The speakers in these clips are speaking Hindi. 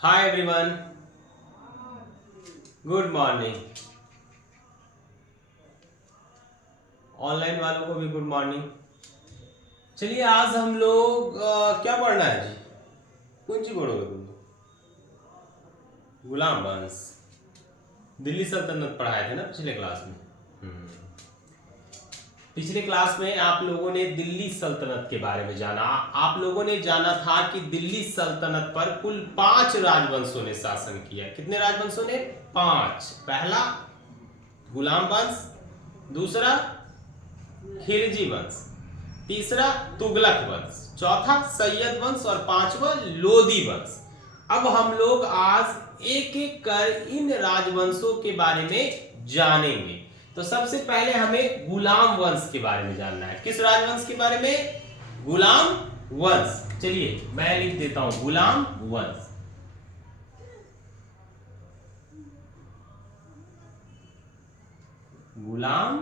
Hi everyone, good morning. Online वालों को भी गुड मॉर्निंग। चलिए आज हम लोग क्या पढ़ना है जी? कौन सी पढ़ोगे तुम लोग? गुलाम वंश, दिल्ली सल्तनत पढ़ाए थे ना पिछले क्लास में। पिछले क्लास में आप लोगों ने दिल्ली सल्तनत के बारे में जाना। आप लोगों ने जाना था कि दिल्ली सल्तनत पर कुल 5 राजवंशों ने शासन किया। कितने राजवंशों ने? 5। पहला गुलाम वंश, दूसरा खिलजी वंश, तीसरा तुगलक वंश, चौथा सैयद वंश और पांचवा लोदी वंश। अब हम लोग आज एक एक कर इन राजवंशों के बारे में जानेंगे। तो सबसे पहले हमें गुलाम वंश के बारे में जानना है। किस राजवंश के बारे में? गुलाम वंश। चलिए मैं लिख देता हूं गुलाम वंश। गुलाम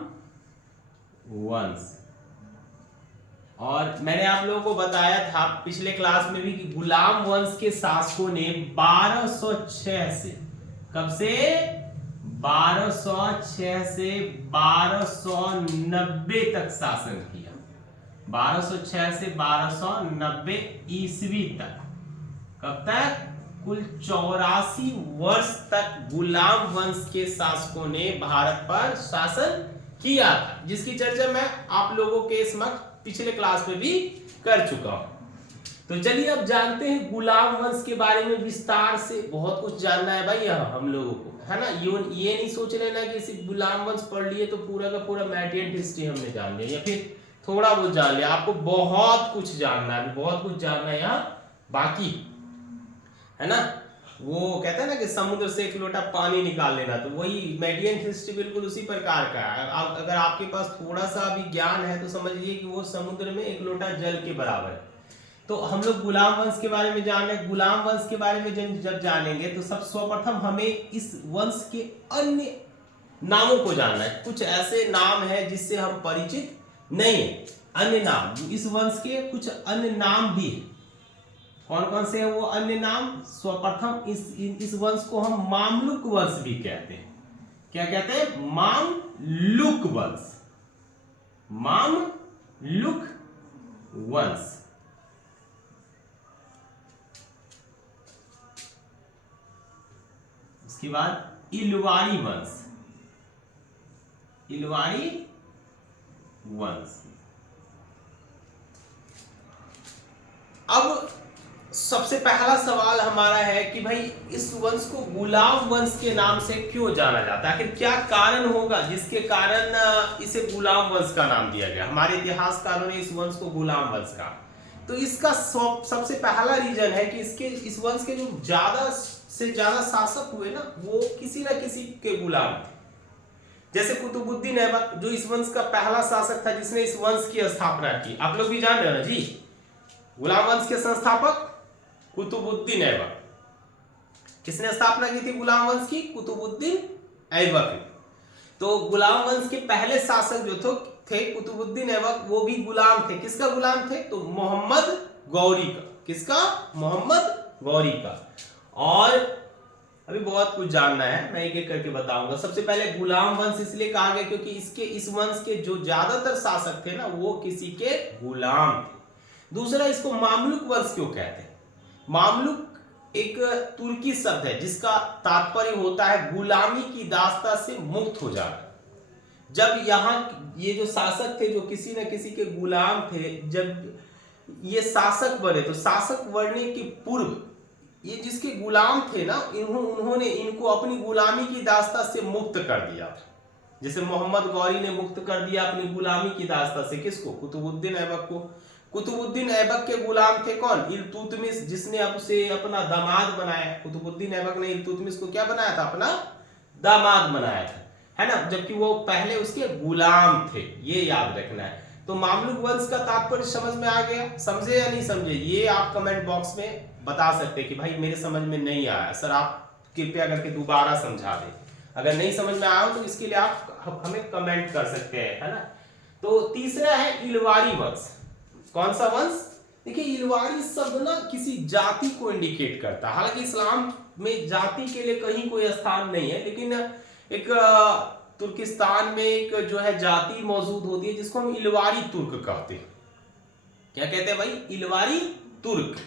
वंश। और मैंने आप लोगों को बताया था पिछले क्लास में भी कि गुलाम वंश के शासकों ने 1206 से, कब से? 1206 से 1290 तक शासन किया। 1206 से 1290 ईस्वी तक। कब तक? कुल 84 वर्ष तक गुलाम वंश के शासकों ने भारत पर शासन किया था, जिसकी चर्चा मैं आप लोगों के समक्ष पिछले क्लास में भी कर चुका हूं। तो चलिए अब जानते हैं गुलाम वंश के बारे में विस्तार से। बहुत कुछ जानना है भाई यहाँ हम लोगों को, है ना। ये नहीं सोच लेना कि सिर्फ गुलाम वंश पढ़ लिए तो पूरा का पूरा मैटियन हिस्ट्री हमने जान लिया या फिर थोड़ा बहुत जान लिया। आपको बहुत कुछ जानना है, बहुत कुछ जानना है यहाँ बाकी, है ना। वो कहता है ना कि समुद्र से एक लोटा पानी निकाल लेना, तो वही मेडियन हिस्ट्री बिल्कुल उसी प्रकार का है। अगर आपके पास थोड़ा सा भी ज्ञान है तो समझिए कि वो समुद्र में एक लोटा जल के बराबर है। तो हम लोग गुलाम वंश के बारे में जान रहे हैं। गुलाम वंश के बारे में जब जानेंगे तो सब सर्वप्रथम हमें इस वंश के अन्य नामों को जानना है। कुछ ऐसे नाम है जिससे हम परिचित नहीं है, अन्य नाम। इस वंश के कुछ अन्य नाम भी है। कौन कौन से है वो अन्य नाम? सर्वप्रथम इस वंश को हम मामलुक वंश भी कहते हैं। क्या कहते हैं? मामलुक वंश। मामलुक वंश। उसके बाद इलवारी वंश। इलवारी वंश। अब सबसे पहला सवाल हमारा है कि भाई इस वंश को गुलाम वंश के नाम से क्यों जाना जाता है? आखिर क्या कारण होगा जिसके कारण इसे गुलाम वंश का नाम दिया गया? हमारे इतिहासकारों ने इस वंश को गुलाम वंश कहा। तो इसका सबसे पहला रीजन है कि इस वंश के जो ज्यादा से ज्यादा शासक हुए ना, वो किसी ना किसी के गुलाम थे। जैसे कुतुबुद्दीन ऐबक जो इस वंश का पहला शासक था, जिसने इस वंश की स्थापना की। आप लोग भी जान रहे हो ना जी, गुलाम वंश के संस्थापक कुतुबुद्दीन ऐबक। किसने स्थापना की थी गुलाम वंश की? कुतुबुद्दीन ऐबक। तो गुलाम वंश के पहले शासक जो थे कुतुबुद्दीन ऐबक, वो भी गुलाम थे। किसका गुलाम थे? तो मोहम्मद गौरी का। किसका? मोहम्मद गौरी का। और अभी बहुत कुछ जानना है, मैं एक एक करके बताऊंगा। सबसे पहले गुलाम वंश इसलिए कहा गया क्योंकि इस वंश के जो ज्यादातर शासक थे ना, वो किसी के गुलाम थे। दूसरा, इसको मामलुक वंश क्यों कहते हैं? मामलुक एक तुर्की शब्द है जिसका तात्पर्य होता है गुलामी की दास्ता से मुक्त हो जाना। जब यहाँ ये जो शासक थे, जो किसी न किसी के गुलाम थे, जब ये शासक बने तो शासक बनने के पूर्व ये जिसके गुलाम थे ना, उन्होंने इनको अपनी गुलामी की दास्ता से मुक्त कर दिया था। जैसे मोहम्मद गौरी ने मुक्त कर दिया अपनी गुलामी की दास्ता से। किसको? कुतुबुद्दीन ऐबक को। कुतुबुद्दीन ऐबक के गुलाम थे कौन? इल्तुतमिश, जिसने अब उसे अपना दामाद बनाया। कुतुबुद्दीन ऐबक ने इल्तुतमिश को क्या बनाया था? अपना दामाद बनाया था, है ना। जबकि वो पहले उसके गुलाम थे, ये याद रखना है। तो मामलुक वंश का तात्पर्य समझ में आ गया? समझे या नहीं समझे? ये आप कमेंट बॉक्स में बता सकते हैं कि भाई मेरे समझ में नहीं आया सर, आप कृपया करके दोबारा समझा दें। अगर नहीं समझ में आया हो तो इसके लिए आप हमें कमेंट कर सकते हैं, है ना। तो तीसरा है इलवारी वंश। कौन सा वंश? देखिए इलवारी शब्द ना किसी जाति को इंडिकेट करता है, हालांकि इस्लाम में जाति के लिए कहीं कोई स्थान नहीं है, लेकिन एक तुर्किस्तान में एक जो है जाति मौजूद होती है जिसको हम इलवारी तुर्क कहते हैं। क्या कहते हैं भाई? इलवारी तुर्क।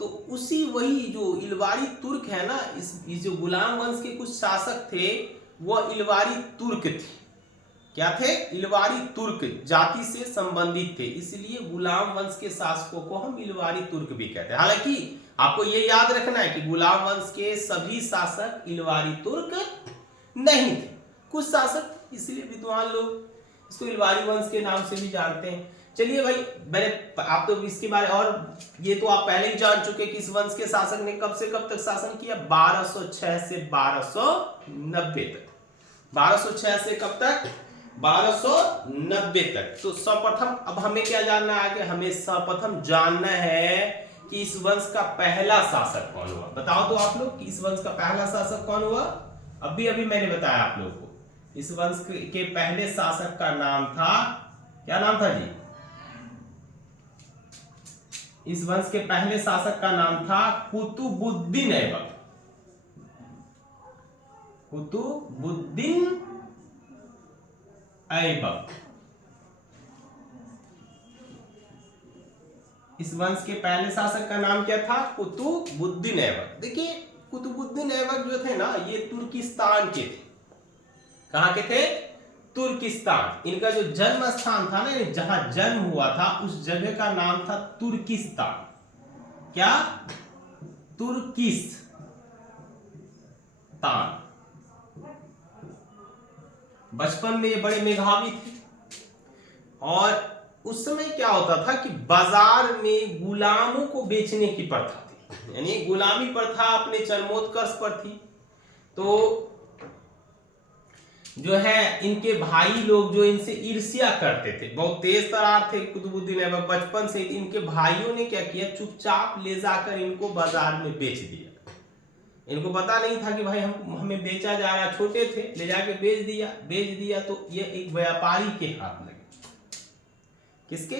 तो उसी वही जो इलवारी तुर्क है ना, इस जो गुलाम वंश के कुछ शासक थे वह इलवारी तुर्क थे। क्या थे? इलवारी तुर्क जाति से संबंधित थे, इसलिए गुलाम वंश के शासकों को हम इलवारी तुर्क भी कहते हैं। हालांकि आपको यह याद रखना है कि गुलाम वंश के सभी शासक इलवारी तुर्क नहीं थे, कुछ शासक, इसलिए विद्वान लोग इसको इलवारी वंश के नाम से भी जानते हैं। चलिए भाई, मैंने आप तो इसके बारे, और ये तो आप पहले ही जान चुके कि इस वंश के शासक ने कब से कब तक शासन किया? 1206 से 1290 तक। 1206 से कब तक? 1290 तक। तो सर्वप्रथम अब हमें क्या जानना है? आगे हमें सर्वप्रथम जानना है कि इस वंश का पहला शासक कौन हुआ। बताओ तो आप लोग कि इस वंश का पहला शासक कौन हुआ? अभी मैंने बताया आप लोगों को, इस वंश के पहले शासक का नाम था, क्या नाम था जी? इस वंश के पहले शासक का नाम था कुतुबुद्दीन ऐबक। कुतुबुद्दीन ऐबक। इस वंश के पहले शासक का नाम क्या था? कुतुबुद्दीन ऐबक। देखिए कुतुबुद्दीन ऐबक जो थे ना, ये तुर्किस्तान के थे। कहां के थे? तुर्किस्तान। इनका जो जन्म स्थान था ना, जहां जन्म हुआ था उस जगह का नाम था तुर्किस्तान। क्या? तुर्किस्तान। बचपन में ये बड़े मेधावी थे, और उस समय क्या होता था कि बाजार में गुलामों को बेचने की प्रथा थी, यानी गुलामी प्रथा अपने चरमोत्कर्ष पर थी। तो जो है इनके भाई लोग जो इनसे ईर्ष्या करते थे, बहुत तेज तरार थे कुतुबुद्दीन ऐबक बचपन से, इनके भाइयों ने क्या किया? चुपचाप ले जाकर इनको बाजार में बेच दिया। इनको पता नहीं था कि भाई हमें बेचा जा रहा, छोटे थे, ले जाके बेच दिया। तो ये एक व्यापारी के हाथ लगे। किसके?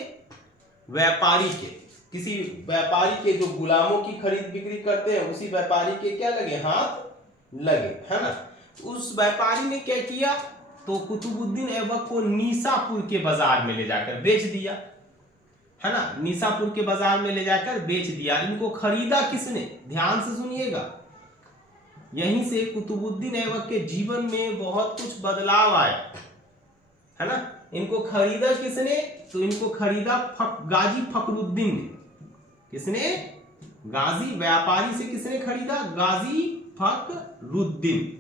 व्यापारी के। किसी व्यापारी के जो गुलामों की खरीद बिक्री करते हैं, उसी व्यापारी के क्या लगे? हाथ लगे, है ना। उस व्यापारी ने क्या किया? तो कुतुबुद्दीन ऐबक को निसापुर के बाजार में ले जाकर बेच दिया, है ना। निसापुर के बाजार में ले जाकर बेच दिया। इनको खरीदा किसने? ध्यान से सुनिएगा, यहीं से कुतुबुद्दीन ऐबक के जीवन में बहुत कुछ बदलाव आया, है ना। इनको खरीदा किसने? तो इनको खरीदा गाजी फखरुद्दीन ने। किसने? गाजी व्यापारी से किसने खरीदा? गाजी फखरुद्दीन।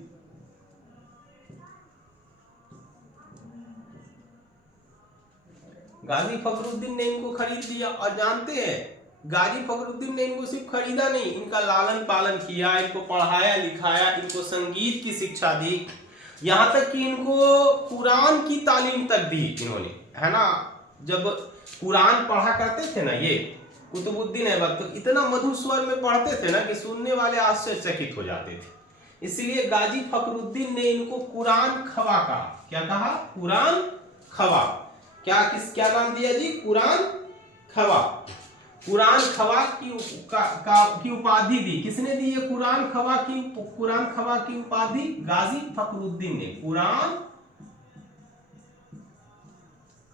गाजी फखरुद्दीन ने इनको खरीद लिया। और जानते हैं, गाजी फखरुद्दीन ने इनको सिर्फ खरीदा नहीं, इनका लालन पालन किया, इनको पढ़ाया लिखाया, इनको संगीत की शिक्षा दी, यहां तक कि इनको कुरान की तालीम तक दी इन्होंने, है ना। जब कुरान पढ़ा करते थे ना ये कुतुबुद्दीन ऐबक, तो इतना मधुर स्वर में पढ़ते थे ना कि सुनने वाले आश्चर्यचकित हो जाते थे। इसलिए गाजी फखरुद्दीन ने इनको कुरान खवा कहा। क्या कहा? कुरान खवा। क्या नाम दिया जी? कुरान खवा। कुरान खवा की उपाधि दी। किसने दी ये कुरान खवा की उपाधि? गाजी फखरुद्दीन ने कुरान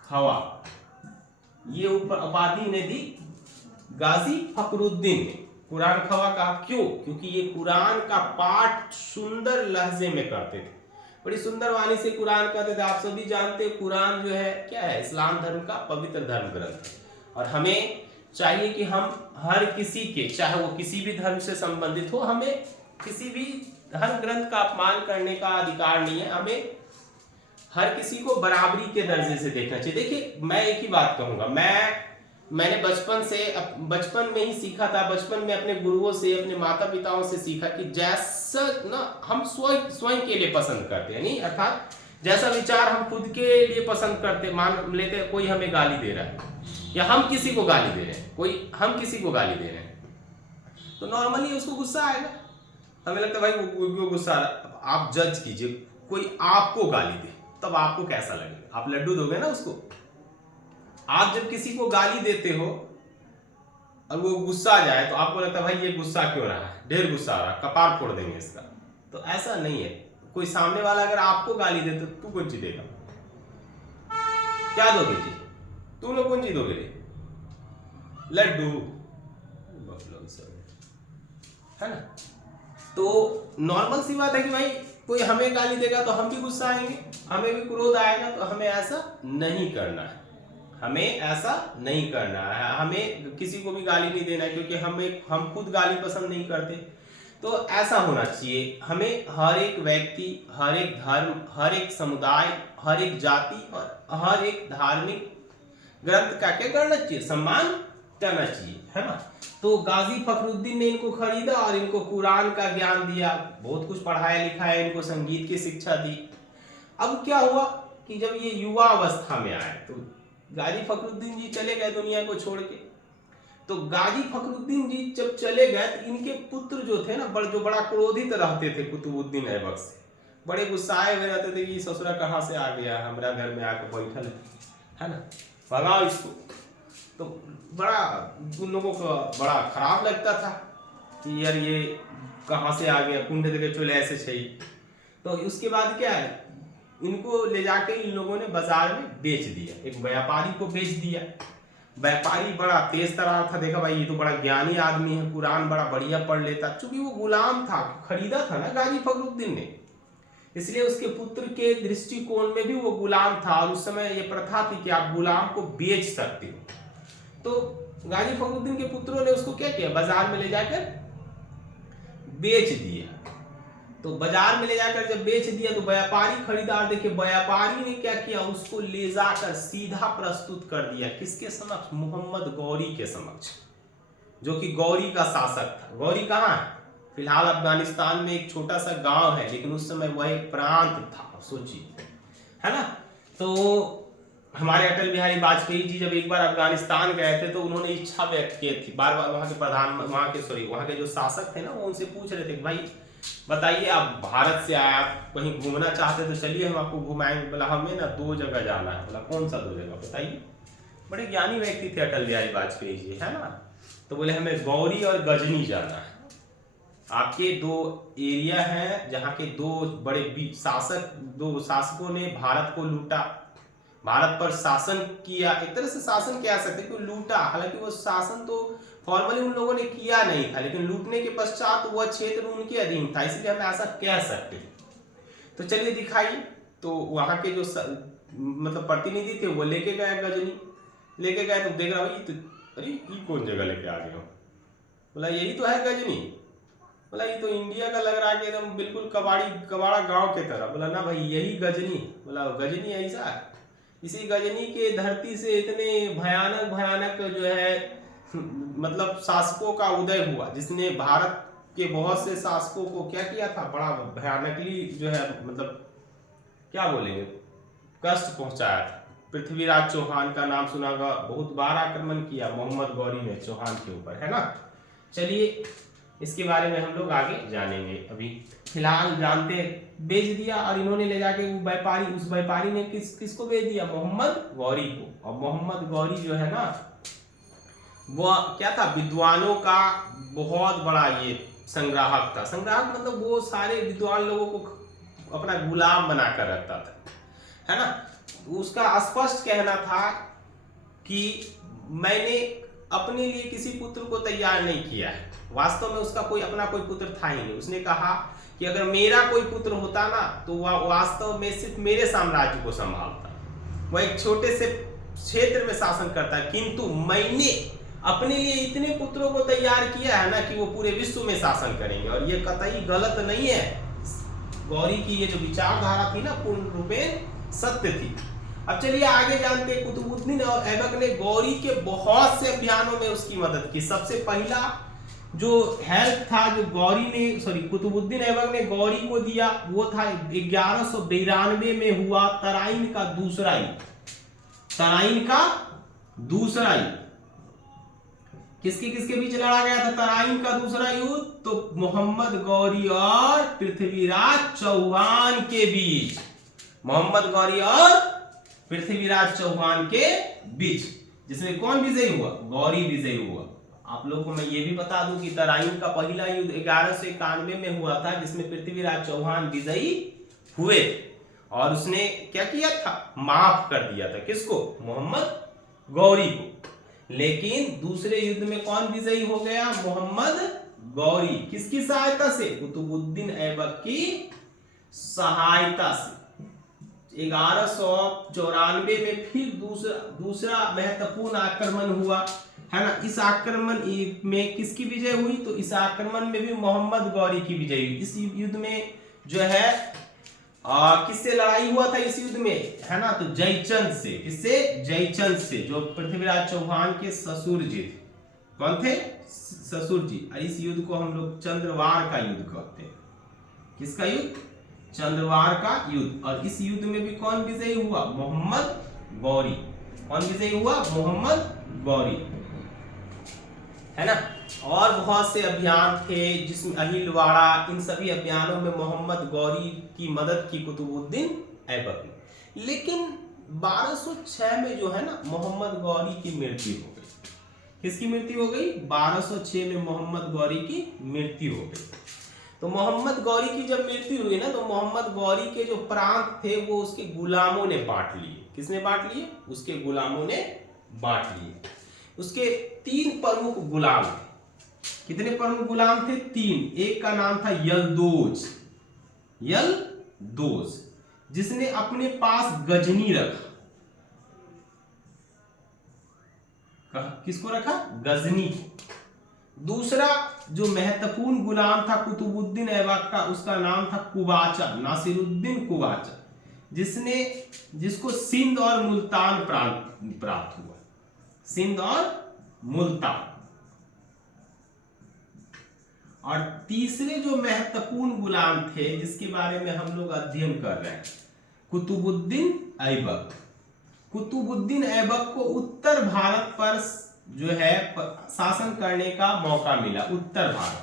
खवा ये उपाधि ने दी गाजी फखरुद्दीन ने। कुरान खवा कहा क्यों? क्योंकि ये कुरान का पाठ सुंदर लहजे में करते थे, बड़ी सुंदर वाणी से कुरान कहते थे। आप सभी जानते हैं कुरान जो है क्या है? इस्लाम धर्म का पवित्र धर्म ग्रंथ है। और हमें चाहिए कि हम हर किसी के, चाहे वो किसी भी धर्म से संबंधित हो, हमें किसी भी धर्म ग्रंथ का अपमान करने का अधिकार नहीं है। हमें हर किसी को बराबरी के दर्जे से देखना चाहिए। देखिए मैं एक ही बात कहूंगा, मैंने बचपन में ही सीखा था, बचपन में अपने गुरुओं से, अपने माता पिताओं से सीखा कि जैसा ना हम स्वयं के लिए पसंद करते हैं, नहीं अर्थात जैसा विचार हम खुद के लिए पसंद करते, मान लेते हैं कोई हमें गाली दे रहा है या हम किसी को गाली दे रहे हैं, हम किसी को गाली दे रहे हैं, तो नॉर्मली उसको गुस्सा आएगा। हमें लगता है भाई वो गुस्सा आ रहा। आप जज कीजिए, कोई आपको गाली दे तब आपको कैसा लगेगा? आप लड्डू दोगे ना उसको। आप जब किसी को गाली देते हो और वो गुस्सा जाए तो आपको लगता है भाई ये गुस्सा क्यों रहा है, ढेर गुस्सा आ रहा है, कपार फोड़ देंगे इसका। तो ऐसा नहीं है। कोई सामने वाला अगर आपको गाली दे तो तू कौन चीज देगा, क्या दोगे जी, तुम लोग कौन चीज दोगे रे, लड्डू है ना। तो नॉर्मल सी बात है कि भाई कोई हमें गाली देगा तो हम भी गुस्सा आएंगे, हमें भी क्रोध आएगा, तो हमें ऐसा नहीं करना है, हमें ऐसा नहीं करना है, हमें किसी को भी गाली नहीं देना है, क्योंकि हम खुद गाली पसंद नहीं करते। तो ऐसा होना चाहिए, हमें हर एक व्यक्ति, हर एक धर्म, हर एक समुदाय, हर एक जाति और हर एक धार्मिक ग्रंथ का क्या करना चाहिए, सम्मान करना चाहिए, है ना। तो गाजी फखरुद्दीन ने इनको खरीदा और इनको कुरान का ज्ञान दिया, बहुत कुछ पढ़ाया लिखाया, इनको संगीत की शिक्षा दी। अब क्या हुआ कि जब ये युवा अवस्था में आए तो गाजी फखरुद्दीन जी चले गए दुनिया को छोड़ के। तो गाजी फखरुद्दीन जी जब चले गए तो इनके पुत्र जो थे ना, जो बड़ा क्रोधित रहते थे कुतुबुद्दीन ऐबक से, बड़े गुस्साए हुए रहते थे कि ससुरा कहाँ से आ गया, हमारा घर में आकर बैठल है ना, भगाओ इसको। तो बड़ा उन लोगों को बड़ा खराब लगता था कि यार ये कहाँ से आ गया, कुंड देके चले ऐसे चाहिए। तो उसके बाद क्या है, इनको ले जाके इन लोगों ने बाजार में बेच दिया, एक व्यापारी को बेच दिया। व्यापारी बड़ा तेज तरार था, देखा भाई ये तो बड़ा ज्ञानी आदमी है, कुरान बड़ा बढ़िया पढ़ लेता, चूंकि वो गुलाम था, खरीदा था ना गाजी फखरुद्दीन ने, इसलिए उसके पुत्र के दृष्टिकोण में भी वो गुलाम था। और उस समय ये प्रथा थी कि आप गुलाम को बेच सकते हो। तो गाजी फखरुद्दीन के पुत्रों ने उसको क्या किया, बाजार में ले जाकर बेच दिया। तो बाजार में ले जाकर जब बेच दिया तो व्यापारी खरीदार, देखिए व्यापारी ने क्या किया, उसको ले जाकर सीधा प्रस्तुत कर दिया किसके समक्ष, मोहम्मद गौरी के समक्ष, जो कि गौरी का शासक था। गौरी कहाँ है, फिलहाल अफगानिस्तान में एक छोटा सा गांव है, लेकिन उस समय वह एक प्रांत था, सोचिए, है ना। तो हमारे अटल बिहारी वाजपेयी जी जब एक बार अफगानिस्तान गए थे तो उन्होंने इच्छा व्यक्त की थी, बार बार वहाँ के जो शासक थे ना, वो उनसे पूछ रहे थे भाई बताइए आप भारत से आए, आप कहीं घूमना चाहते तो चलिए हम आपको घुमाएंगे। बोला हमें ना 2 जगह जाना है। बोला कौन सा 2 जगह बताइए। बड़े ज्ञानी व्यक्ति थे अटल बिहारी वाजपेयी जी, है ना। तो बोले हमें गौरी और गजनी जाना है। आपके 2 एरिया हैं जहाँ के 2 बड़े 2 शासकों ने भारत को लूटा, भारत पर शासन किया, एक तरह से शासन कह सकते कि लूटा, हालांकि वो शासन तो फॉर्मली उन लोगों ने किया नहीं था, लेकिन लूटने के पश्चात वह क्षेत्र उनके अधीन था, इसलिए हम ऐसा कह सकते हैं। तो चलिए दिखाइए। तो वहां के जो मतलब प्रतिनिधि थे वो लेके गए गजनी, लेके गए तो देख रहा भाई तो अरे ये कौन जगह लेके आ गए। बोला यही तो है गजनी। बोला ये तो इंडिया का लग रहा है कि एकदम बिल्कुल कबाड़ा गांव के तरह। बोला ना भाई यही गजनी। बोला गजनी ऐसा है, इसी गजनी के धरती से इतने भयानक जो है मतलब शासकों का उदय हुआ, जिसने भारत के बहुत से शासकों को क्या किया था, बड़ा भयानकली जो है मतलब क्या बोलेंगे, कष्ट पहुंचाया था। पृथ्वीराज चौहान का नाम सुना होगा, बहुत बार आक्रमण किया मोहम्मद गौरी ने चौहान के ऊपर, है ना। चलिए इसके बारे में हम लोग आगे जानेंगे, अभी फिलहाल जानते हैं। बेच दिया और इन्होंने ले जाके उस व्यापारी ने किसको बेच दिया, मोहम्मद गौरी को। और मोहम्मद गौरी जो है ना वो क्या था, विद्वानों का बहुत बड़ा ये संग्राहक था। संग्राहक मतलब वो सारे विद्वान लोगों को अपना गुलाम बनाकर रखता था, है ना। उसका स्पष्ट कहना था कि मैंने अपने लिए किसी पुत्र को तैयार नहीं किया है। वास्तव में उसका अपना कोई पुत्र था ही नहीं। उसने कहा कि अगर मेरा कोई पुत्र होता ना तो वह वास्तव में सिर्फ मेरे साम्राज्य को संभालता, वह एक छोटे से क्षेत्र में शासन करता, किंतु मैंने अपने लिए इतने पुत्रों को तैयार किया है ना कि वो पूरे विश्व में शासन करेंगे। और ये कतई गलत नहीं है, गौरी की ये जो विचारधारा थी ना पूर्ण रूपे सत्य थी। अब चलिए आगे जानते हैं। कुतुबुद्दीन ऐबक ने गौरी के बहुत से अभियानों में उसकी मदद की। सबसे पहला जो हेल्प था जो कुतुबुद्दीन ऐबक ने गौरी को दिया वो था 1192 में हुआ तराइन का दूसरा युद्ध। किसके बीच लड़ा गया था तराइन का दूसरा युद्ध, तो मोहम्मद गौरी और पृथ्वीराज चौहान के बीच। मोहम्मद गौरी और पृथ्वीराज चौहान के बीच, जिसमें कौन विजयी हुआ, गौरी विजयी हुआ। आप लोगों को मैं ये भी बता दूं कि तराइन का पहला युद्ध 1191 में हुआ था, जिसमें पृथ्वीराज चौहान विजयी हुए और उसने क्या किया था, माफ कर दिया था किसको, मोहम्मद गौरी को। लेकिन दूसरे युद्ध में कौन विजयी हो गया, मोहम्मद गौरी। किसकी सहायता से, कुतुबुद्दीन ऐबक की सहायता से। 1194 में फिर दूसरा महत्वपूर्ण आक्रमण हुआ है ना। इस आक्रमण में किसकी विजय हुई, तो इस आक्रमण में भी मोहम्मद गौरी की विजय हुई। इस युद्ध में जो है किससे लड़ाई हुआ था इस युद्ध में, है ना, तो जयचंद से। किससे, जयचंद से, जो पृथ्वीराज चौहान के ससुर जी थे। कौन थे, ससुर जी। और इस युद्ध को हम लोग चंद्रवार का युद्ध कहते हैं। किसका युद्ध, चंद्रवार का युद्ध। और इस युद्ध में भी कौन विजयी हुआ, मोहम्मद गौरी। कौन विजयी हुआ, मोहम्मद गौरी, है ना। और बहुत से अभियान थे जिसमें अहिलवाड़ा, इन सभी अभियानों में मोहम्मद गौरी की मदद की कुतुबुद्दीन ऐबक ने। लेकिन 1206 में जो है ना, मोहम्मद गौरी की मृत्यु हो गई। किसकी मृत्यु हो गई, 1206 में मोहम्मद गौरी की मृत्यु हो गई। तो मोहम्मद गौरी की जब मृत्यु हुई ना, तो मोहम्मद गौरी के जो प्रांत थे वो उसके गुलामों ने बांट लिए। किसने बांट लिए, उसके गुलामों ने बांट लिए। उसके 3 प्रमुख गुलाम थे। कितने प्रमुख गुलाम थे, 3। एक का नाम था यलदोज, यलदोज, जिसने अपने पास गजनी रखा। किसको रखा, गजनी को। दूसरा जो महत्वपूर्ण गुलाम था कुतुबुद्दीन ऐबक का, उसका नाम था कुबाचा, नासिरुद्दीन कुबाचा, जिसको सिंध और मुल्तान प्राप्त हुआ। सिंध और मुल्तान। और तीसरे जो महत्वपूर्ण गुलाम थे जिसके बारे में हम लोग अध्ययन कर रहे हैं, कुतुबुद्दीन ऐबक। कुतुबुद्दीन ऐबक को उत्तर भारत पर जो है शासन करने का मौका मिला। उत्तर भारत,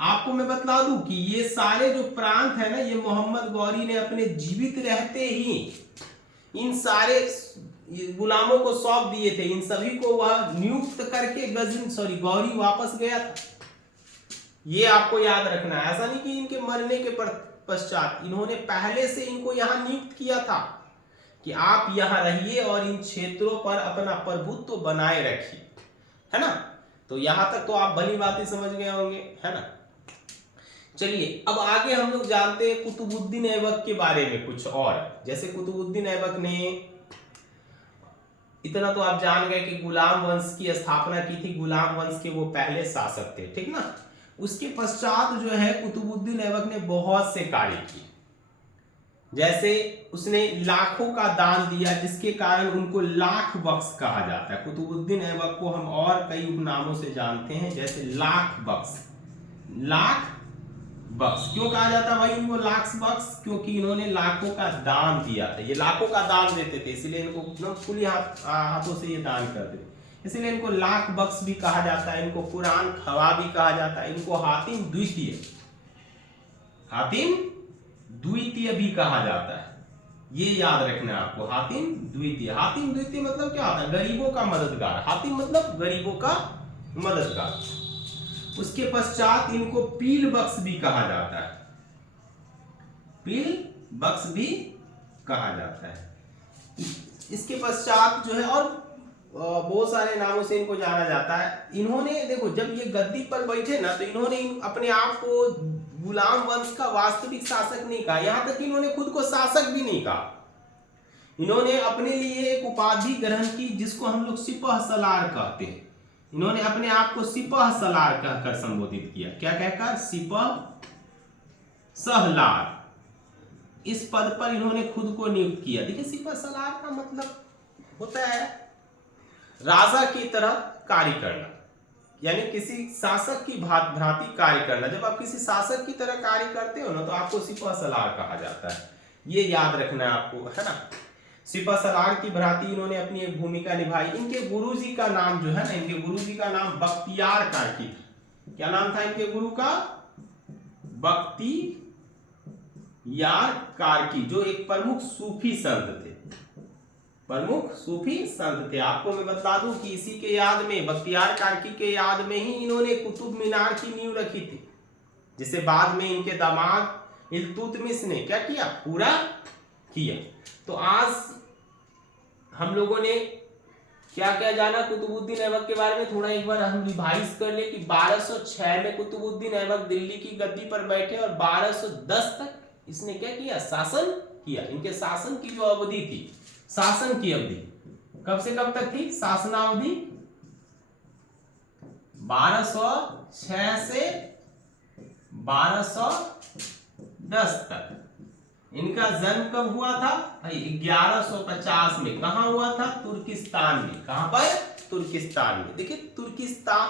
आपको मैं बता दूं कि ये सारे जो प्रांत है ना, ये मोहम्मद गौरी ने अपने जीवित रहते ही इन सारे गुलामों को सौंप दिए थे। इन सभी को वह नियुक्त करके गौरी वापस गया था। ये आपको याद रखना है। ऐसा नहीं कि इनके मरने के पश्चात, इन्होंने पहले से इनको यहां नियुक्त किया था कि आप यहां रहिए और इन क्षेत्रों पर अपना प्रभुत्व बनाए रखिए, है ना। तो यहां तक तो आप भली बातें समझ गए होंगे, है ना। चलिए अब आगे हम लोग जानते हैं कुतुबुद्दीन ऐबक के बारे में कुछ और। जैसे कुतुबुद्दीन ऐबक ने, इतना तो आप जान गए कि गुलाम वंश की स्थापना की थी। गुलाम वंश के वो पहले शासक थे, ठीक ना। उसके पश्चात जो है कुतुबुद्दीन ऐबक ने बहुत से कार्य किए। जैसे उसने लाखों का दान दिया, जिसके कारण उनको लाख बख्श कहा जाता है। कुतुबुद्दीन ऐबक को हम और कई उपनामों से जानते हैं, जैसे लाख बख्श। लाख बख्श क्यों कहा जाता है भाई इनको लाख बख्श, क्योंकि इन्होंने लाखों का दान दिया था। ये लाखों का दान देते थे, इसलिए इनको एकदम खुली हाथों से ये दान करते थे, इसलिए इनको लाख बख्श भी कहा जाता है। इनको कुरान खवा भी कहा जाता है। इनको हातिम द्वितीय, हातिम द्वितीय भी कहा जाता है। ये याद रखना है आपको, हातिम द्वितीय। हातिम द्वितीय मतलब क्या होता है, गरीबों का मददगार। हातिम मतलब गरीबों का मददगार। उसके पश्चात इनको पील बख्श भी कहा जाता है। पील बख्श भी कहा जाता है। इसके पश्चात जो है और बहुत सारे नामों से इनको जाना जाता है। इन्होंने देखो, जब ये गद्दी पर बैठे ना, तो इन्होंने अपने आप को गुलाम वंश का वास्तविक शासक नहीं कहा। यहां तक कि इन्होंने खुद को शासक भी नहीं कहा। इन्होंने अपने लिए एक उपाधि ग्रहण की, जिसको हम लोग सिपह सलार कहते हैं। इन्होंने अपने आप को सिपह सलार कहकर संबोधित किया। क्या कहकर, सिपह सहलार। इस पद पर इन्होंने खुद को नियुक्त किया। देखिए, सिपह सलार का मतलब होता है राजा की तरह कार्य करना, यानी किसी शासक की भांति कार्य करना। जब आप किसी शासक की तरह कार्य करते हो ना, तो आपको सिपह सलार कहा जाता है। ये याद रखना है आपको, है ना। सिपह सलार की भांति इन्होंने अपनी एक भूमिका निभाई। इनके गुरुजी का नाम जो है ना, इनके गुरुजी का नाम बख्तियार कार्की था। क्या नाम था इनके गुरु का, बख्तियार कार्की, जो एक प्रमुख सूफी संत थे। प्रमुख सूफी संत थे। आपको मैं बता दूं कि इसी के याद में, बख्तियार काकी के याद में ही इन्होंने कुतुब मीनार की नींव रखी थी, जिसे बाद में इनके दामाद इल्तुतमिश ने क्या किया, पूरा किया। तो आज हम लोगों ने क्या क्या जाना कुतुबुद्दीन ऐबक के बारे में, थोड़ा एक बार हम रिवाइज कर ले कि 1206 में कुतुबुद्दीन ऐबक दिल्ली की गद्दी पर बैठे और 1210 तक इसने क्या किया, शासन किया। इनके शासन की जो अवधि थी, शासन की अवधि कब से कब तक थी, शासनावधि 1206 से 1210 तक। इनका जन्म कब हुआ था भाई, 1150 में। कहां हुआ था, तुर्किस्तान में। कहां पर, तुर्किस्तान में। देखिए तुर्किस्तान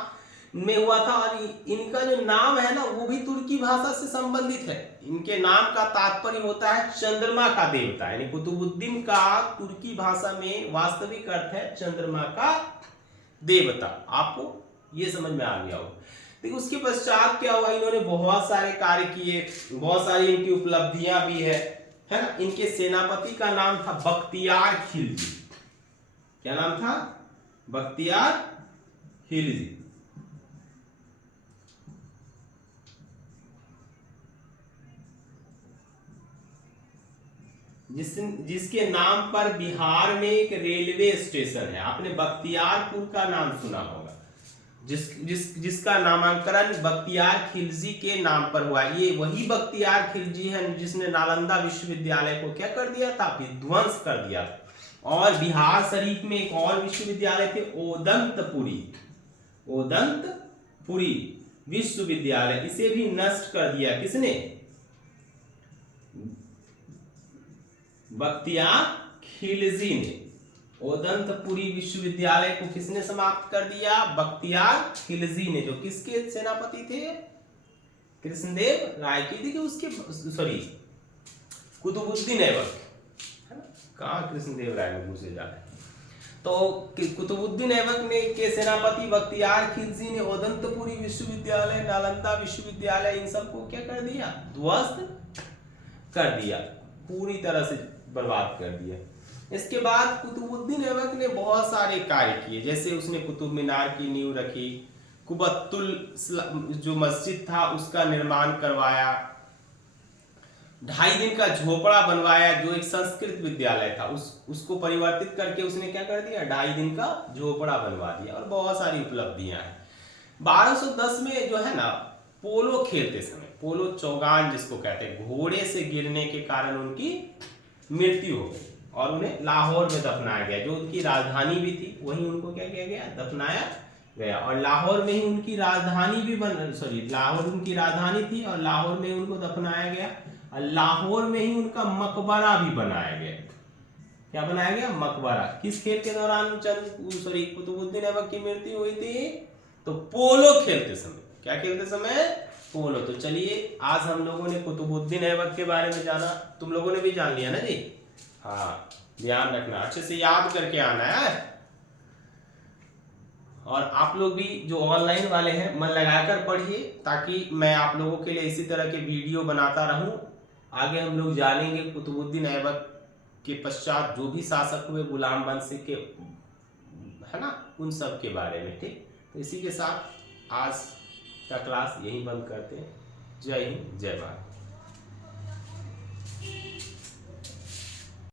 में हुआ था। और इनका जो नाम है ना, वो भी तुर्की भाषा से संबंधित है। इनके नाम का तात्पर्य होता है चंद्रमा का देवता, यानी कुतुबुद्दीन का तुर्की भाषा में वास्तविक अर्थ है चंद्रमा का देवता। आपको ये समझ में आ गया हो। देखिए उसके पश्चात क्या हुआ, इन्होंने बहुत सारे कार्य किए, बहुत सारी इनकी उपलब्धियां भी है ना। इनके सेनापति का नाम था बख्तियार खिलजी। क्या नाम था, बख्तियार खिलजी। जिसके नाम पर बिहार में एक रेलवे स्टेशन है। आपने बख्तियारपुर का नाम सुना होगा, जिसका नामांकन बख्तियार खिलजी के नाम पर हुआ। ये वही बख्तियार खिलजी है जिसने नालंदा विश्वविद्यालय को क्या कर दिया था, विध्वंस कर दिया। और बिहार शरीफ में एक और विश्वविद्यालय थे, ओदंतपुरी विश्वविद्यालय, इसे भी नष्ट कर दिया। किसने, बख्तियार खिलजी ने। ओदंतपुरी विश्वविद्यालय को किसने समाप्त कर दिया, बख्तियार खिलजी ने, जो किसके सेनापति थे, कृष्णदेव राय की। देखिए उसके सॉरी कुतुबुद्दीन ऐबक, कहां कृष्णदेव राय में घुसे जा रहे हैं। तो कुतुबुद्दीन ऐबक ने के सेनापति बख्तियार खिलजी ने ओदंतपुरी विश्वविद्यालय, नालंदा विश्वविद्यालय, इन सबको क्या कर दिया, ध्वस्त कर दिया, पूरी तरह से बर्बाद कर दिया। इसके बाद कुतुबुद्दीन ऐबक ने बहुत सारे कार्य किए, जैसे उसने कुतुब मीनार की नींव रखी, कुबत्तुल जो मस्जिद था उसका निर्माण करवाया, 2.5 दिन का झोपड़ा बनवाया, जो एक संस्कृत विद्यालय था उसको परिवर्तित करके उसने क्या कर दिया, 2.5 दिन का झोपड़ा बनवा दिया। और बहुत सारी उपलब्धियां हैं। 1210 में जो है ना, पोलो खेलते समय, पोलो चौगान जिसको कहते हैं, घोड़े से गिरने के कारण उनकी मृत्यु हो गई और उन्हें लाहौर में दफनाया गया, जो उनकी राजधानी भी थी, वहीं उनको क्या किया गया, दफनाया गया। और लाहौर में ही उनकी राजधानी भी लाहौर उनकी राजधानी थी और लाहौर में उनको दफनाया गया। और लाहौर में ही उनका मकबरा भी बनाया गया। क्या बनाया गया, मकबरा। किस खेल के दौरान कुतुबुद्दीन ऐबक की मृत्यु हुई थी, तो पोलो खेलते समय। क्या खेलते समय, पोलो। तो चलिए आज हम लोगों ने कुतुबुद्दीन ऐबक के बारे में जाना, तुम लोगों ने भी जान लिया ना जी। हाँ, ध्यान रखना, अच्छे से याद करके आना है। और आप लोग भी जो ऑनलाइन वाले हैं, मन लगाकर पढ़िए, ताकि मैं आप लोगों के लिए इसी तरह के वीडियो बनाता रहूं। आगे हम लोग जानेंगे कुतुबुद्दीन ऐबक के पश्चात जो भी शासक हुए गुलाम वंश के, है ना, उन सब के बारे में। ठीक, तो इसी के साथ आज का क्लास यहीं बंद करते हैं। जय हिंद, जय भारत।